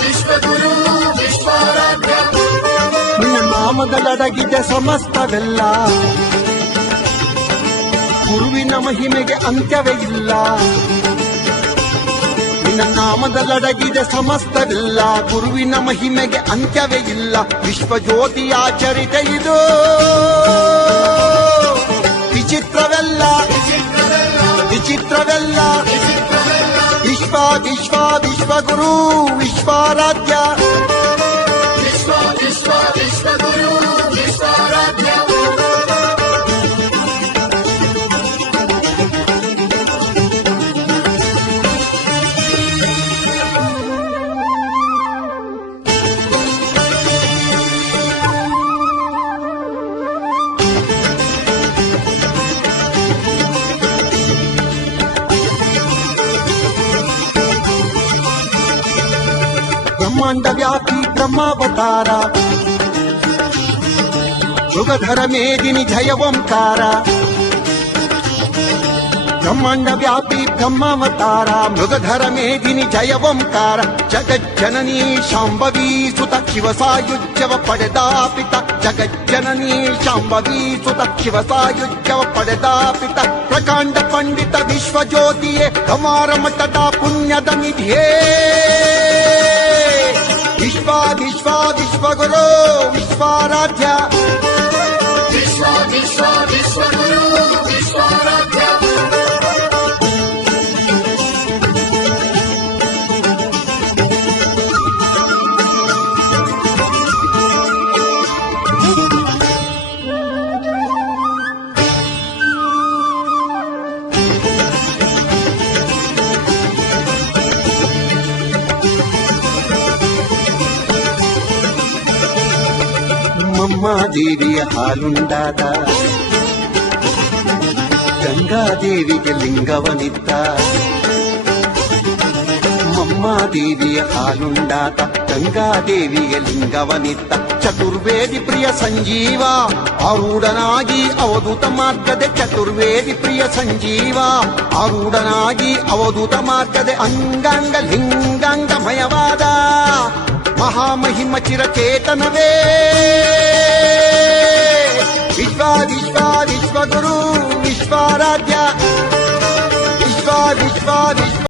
ವಿಶ್ವಗುರು ವಿಶ್ವಾರಾಧ್ಯ ನಿನ್ನ ನಾಮದಲ್ಲಡಗಿದೆ ಸಮಸ್ತವೆಲ್ಲ, ಗುರುವಿನ ಮಹಿಮೆಗೆ ಅಂತ್ಯವೇ ಇಲ್ಲ. ನಿನ್ನ ನಾಮದಲ್ಲಡಗಿದೆ ಸಮಸ್ತವೆಲ್ಲ, ಗುರುವಿನ ಮಹಿಮೆಗೆ ಅಂತ್ಯವೇ ಇಲ್ಲ. ವಿಶ್ವಜ್ಯೋತಿಯ ಚರಿತೆ ಇದು ವಿಚಿತ್ರವೆಲ್ಲ ವಿಚಿತ್ರವೆಲ್ಲ. ವಿಶ್ವ ವಿಶ್ವ ವಿಶ್ವಗುರು ವಿಶ್ವಾರಾಧ್ಯ ವಿಶ್ವ ವಿಶ್ವ ವಿಶ್ವಗುರು ವಿಶ್ವಾರಾಧ್ಯ ಬ್ರಹ್ಮಾಂಡ ವ್ಯಾಪಿ ಬ್ರಹ್ಮಾವತಾರ, ಯುಗಧರ ಮೇದಿನಿ ಜಯ ಓಂಕಾರ. ಬ್ರಹ್ಮಾಂಡ ವ್ಯಾಪಿ ಬ್ರಹ್ಮಾವತಾರ, ಮೃಗಧರ ಮೇದಿನಿ ಜಯ ಓಂಕಾರ. ಜಗಜ್ಜನನೀ ಶಾಂಭವೀ ಸುತ ಶಿವ ಸಾಯುಜ್ಯವ ಪಡೆದ ಪಿತ, ಜಗಜ್ಜನನೀ ಶಾಂಭವೀ ಸುತ ಶಿವ ಸಾಯುಜ್ಯವ ಪಡೆದ ಪಿತ. ಪ್ರಕಾಂಡ ಪಂಡಿತ ವಿಶ್ವಜ್ಯೋತಿಯೇ ಕಮಾರ ಮಠದ ಪುಣ್ಯದ ನಿಧಿಯೇ. ವಿಶ್ವ ವಿಶ್ವ ವಿಶ್ವಗುರು ವಿಶ್ವಾರಾಧ್ಯ ವಿಶ್ವ ವಿಶ್ವ ವಿಶ್ವಗುರು ವಿಶ್ವಾರಾಧ್ಯ ದೇವಿಯ ಹಾಲುಂಡಾದ, ಗಂಗಾದೇವಿಗೆ ಲಿಂಗವನಿದ್ದ. ದೇವಿಯ ಹಾಲುಂಡಾದ, ಗಂಗಾದೇವಿಗೆ ಲಿಂಗವನಿದ್ದ. ಚತುರ್ವೇದಿ ಪ್ರಿಯ ಸಂಜೀವ ಆರೂಢನಾಗಿ ಅವಧೂತ ಮಾರ್ಗದೆ, ಚತುರ್ವೇದಿ ಪ್ರಿಯ ಸಂಜೀವ ಆರೂಢನಾಗಿ ಅವಧೂತ ಮಾರ್ಗದೆ. ಅಂಗಾಂಗ ಲಿಂಗಾಂಗಮಯವಾದ ಮಹಾಮಹಿಮ ಚಿರಚೇತನವೇ. ವಿಶ್ವ ವಿಶ್ವ ವಿಶ್ವಗುರು ವಿಶ್ವಾರಾಧ್ಯ ವಿಶ್ವ ವಿಶ್ವ ವಿಶ್ವ